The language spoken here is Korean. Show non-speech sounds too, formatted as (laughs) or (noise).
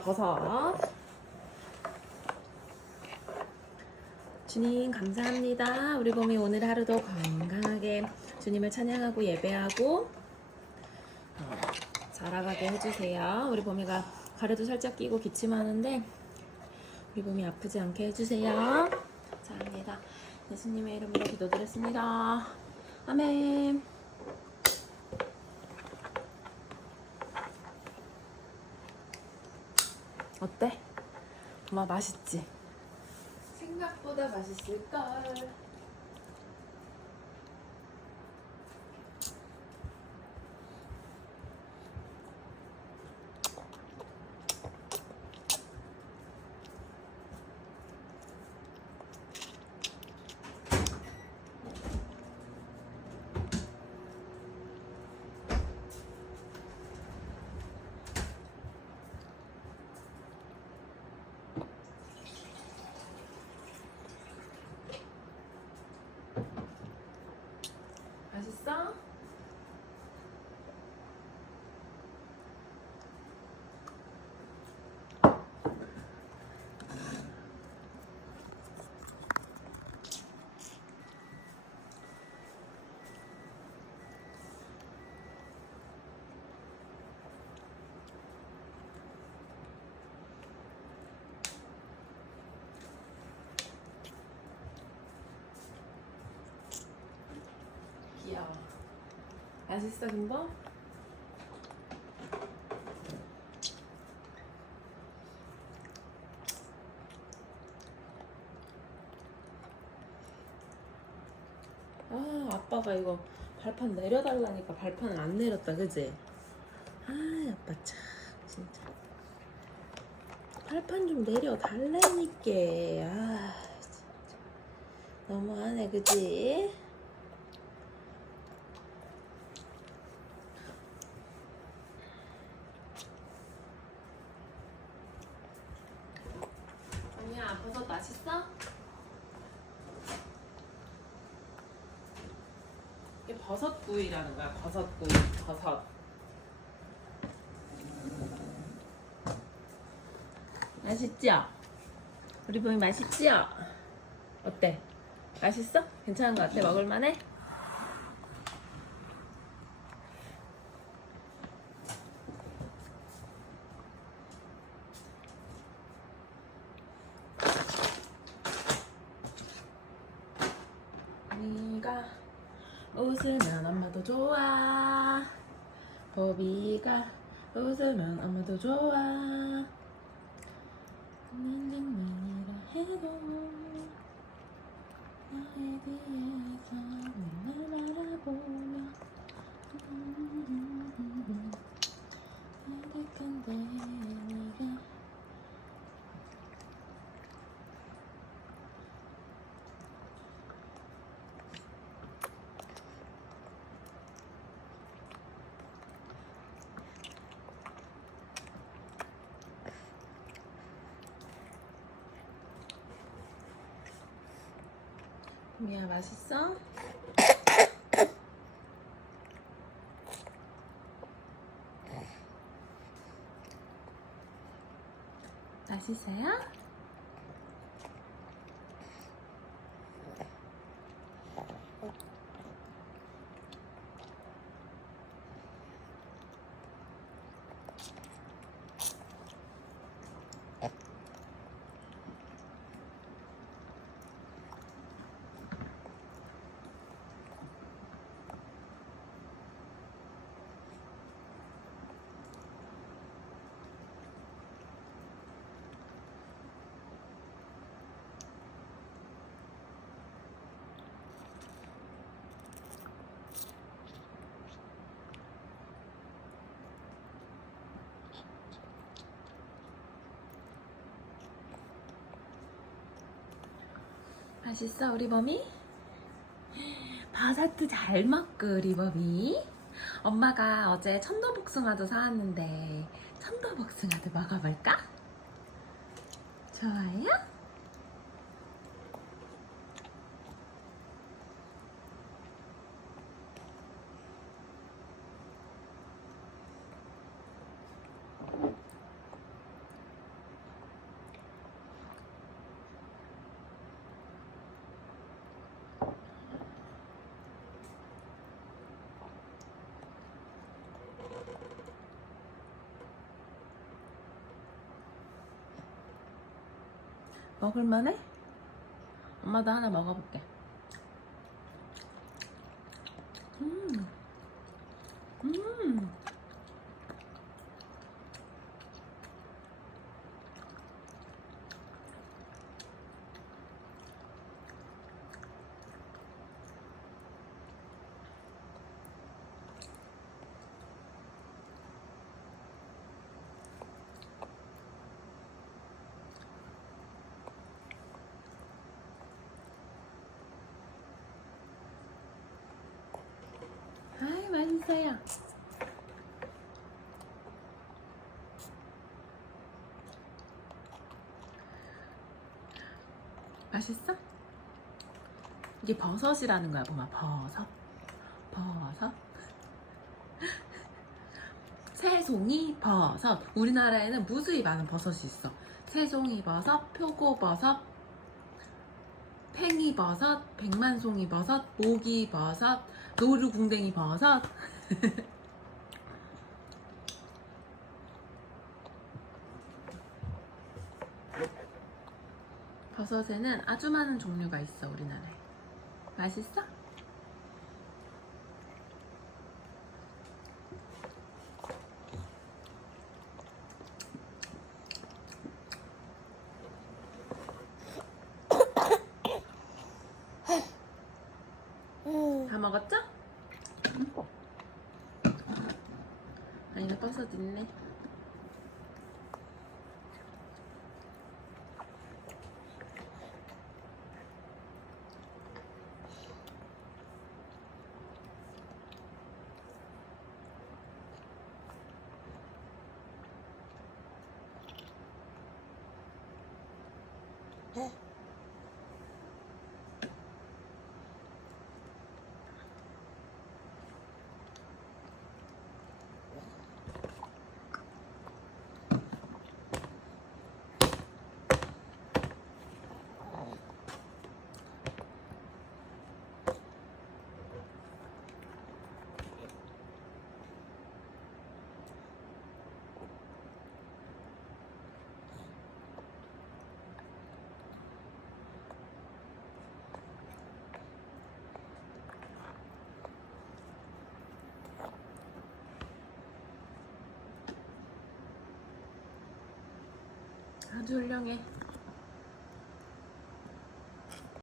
버섯. 주님 감사합니다. 우리 봄이 오늘 하루도 건강하게 주님을 찬양하고 예배하고 어, 자라가게 해주세요. 우리 봄이가 가래도 살짝 끼고 기침하는데 우리 봄이 아프지 않게 해주세요. 감사합니다. 예수님의 이름으로 기도드렸습니다. 아멘. 어때? 엄마 맛있지? 생각보다 맛있을걸. 맛있어? 귀여워. 맛있어, 김보? 아, 아빠가 이거 발판 내려달라니까 발판을 안 내렸다, 그지? 아, 아빠 참, 진짜. 발판 좀 내려달라니까. 아, 진짜. 너무하네, 그지? 야 버섯 맛있어? 이게 버섯 구이라는 거야 버섯 구이 버섯 맛있죠? 우리 봄이 맛있죠? 어때? 맛있어? 괜찮은 것 같아? 먹을만해? 네가 웃으면 엄마도 좋아. 보비가 웃으면 엄마도 좋아. 민민이라 해도 나에 대해서 맨날 바라보며. 어색한데 네가 미야 맛있어? 맛있어요? 맛있어 우리 범이? 버섯도 잘 먹고 우리 범이 엄마가 어제 천도복숭아도 사왔는데 천도복숭아도 먹어볼까? 좋아요? 먹을만해? 엄마도 하나 먹어볼게. 음, 음. 아이 맛있어요. 맛있어? 이게 버섯이라는 거야, 보마. 버섯, 버섯. (laughs) 새송이 버섯. 우리나라에는 무수히 많은 버섯이 있어. 새송이 버섯, 표고 버섯, 팽이 버섯, 백만송이 버섯, 모기 버섯, 노루궁뎅이 버섯. (laughs) (laughs) 버섯에는 아주 많은 종류가 있어 우리나라에. 맛있어? (laughs) 다 먹었죠? 버섯 있네. 아주 훌륭해.